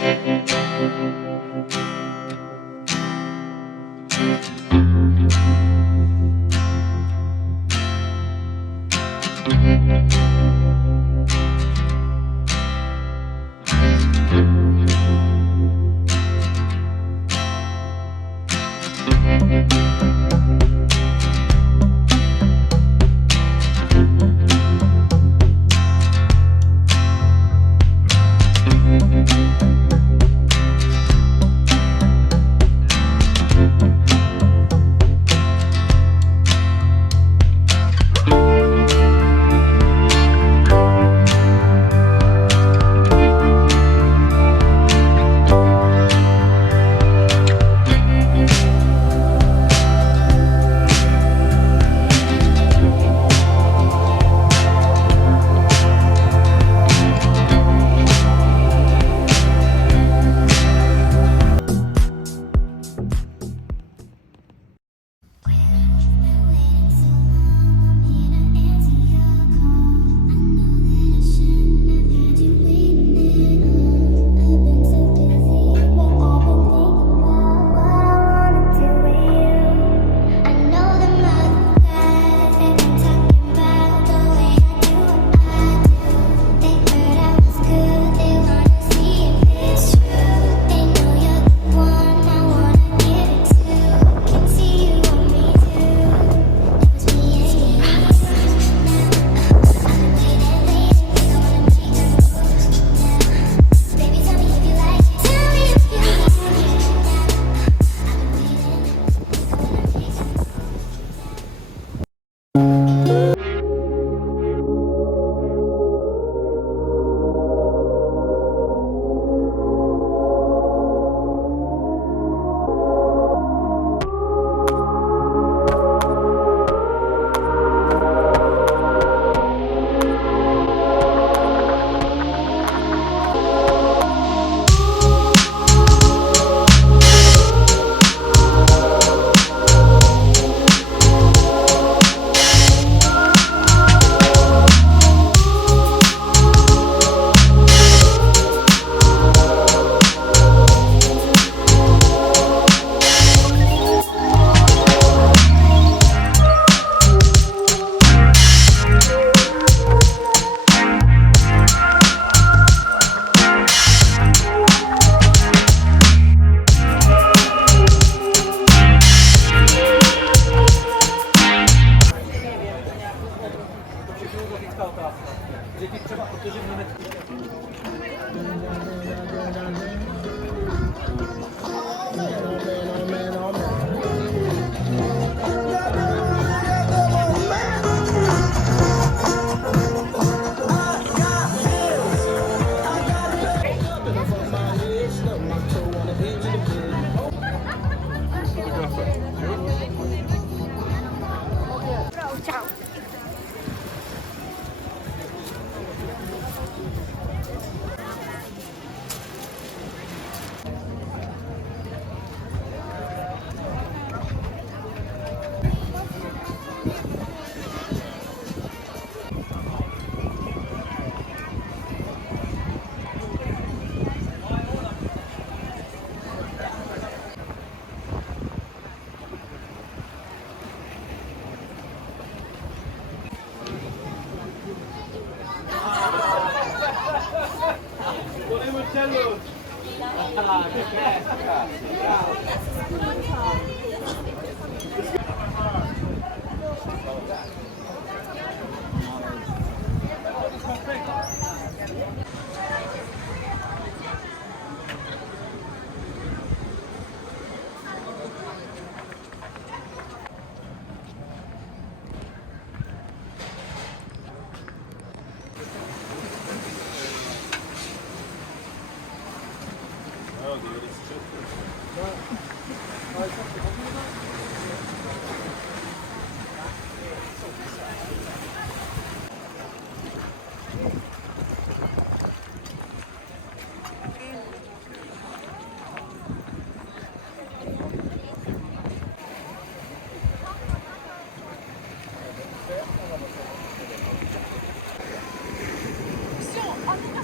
Stop,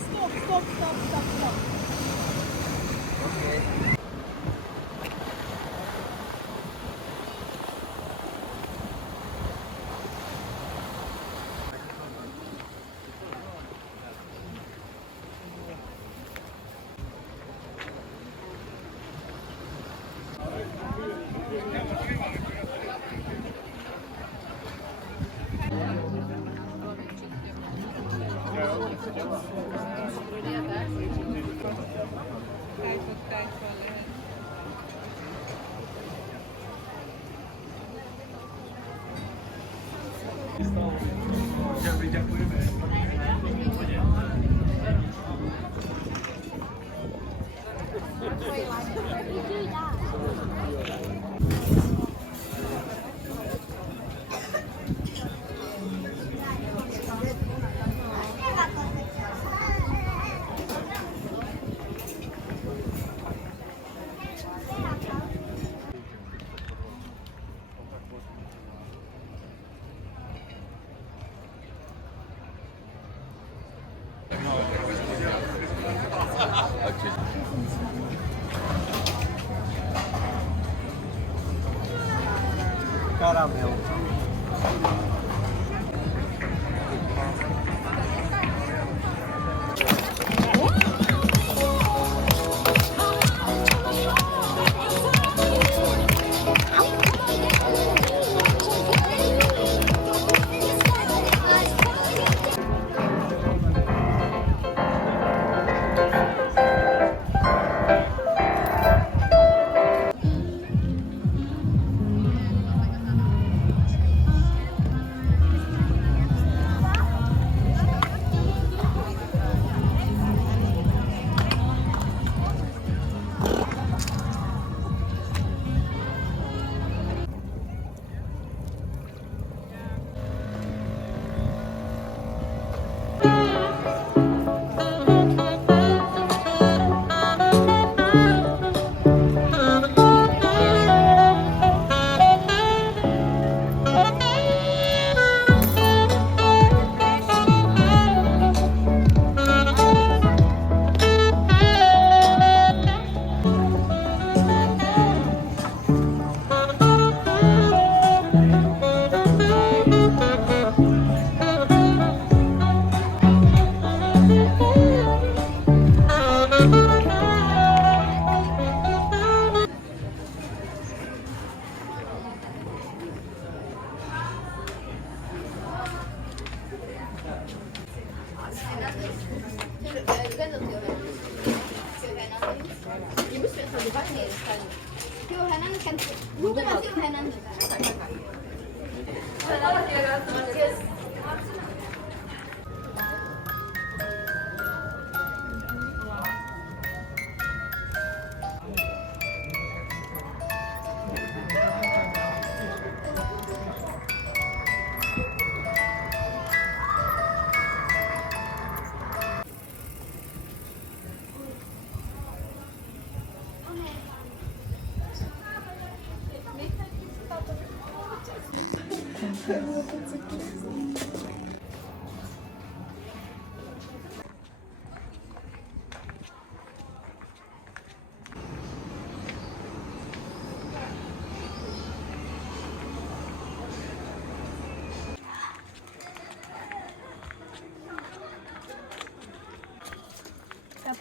stop, stop, stop, stop. Caramelo.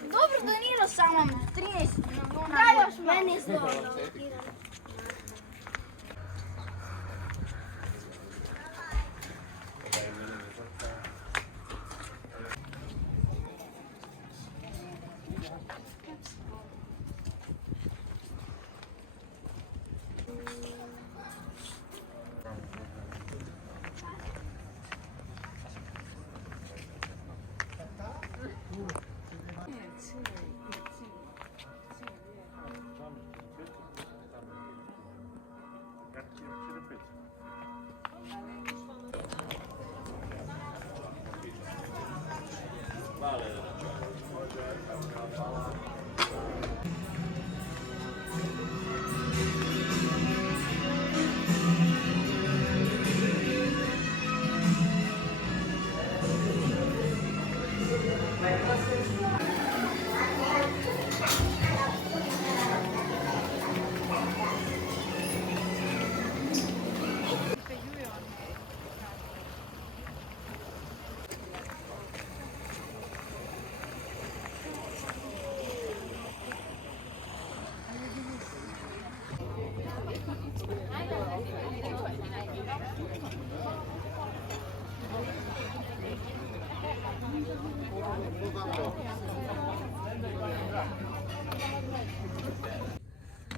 Dobro donirao sam vam 13. Da još meni zlo.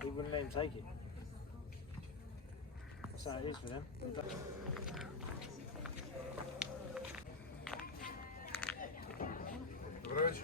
Good name, take it. What's that is for them? Короче.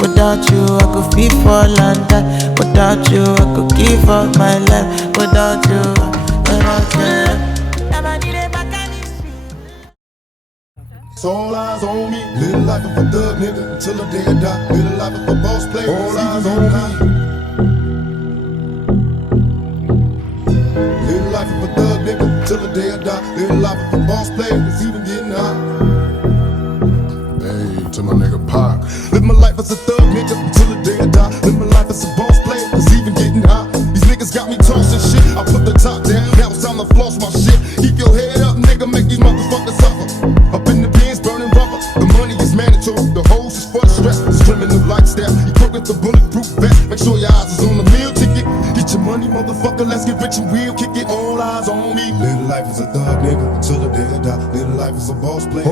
Without you, I could feel fall and die. Without you, I could give up my life. Without you, without you. So all eyes on me. Live life of a thug nigga till the day I die. Live life of a boss player. All eyes on me. Live life of a thug nigga till the the day I die. Live the life of a boss player, it's even getting hot. Hey, to my nigga Pac. Live my life as a thug nigga until the day I die. Live my life as a boss player, it's even getting hot. These niggas got me tossing shit. I put the top down, now it's time to floss my shit. Keep your head up, nigga, make these motherfuckers suffer. Up in the bins, burning rubber. The money is mandatory, the hose is for the stress. It's criminal lifestyle, you crook with the bulletproof vest. Make sure your eyes is on the meal ticket. Get your money, motherfucker, let's get rich and real. Kick it, all eyes on me. Live life as a thug nigga until the day I die. Live life as a boss player.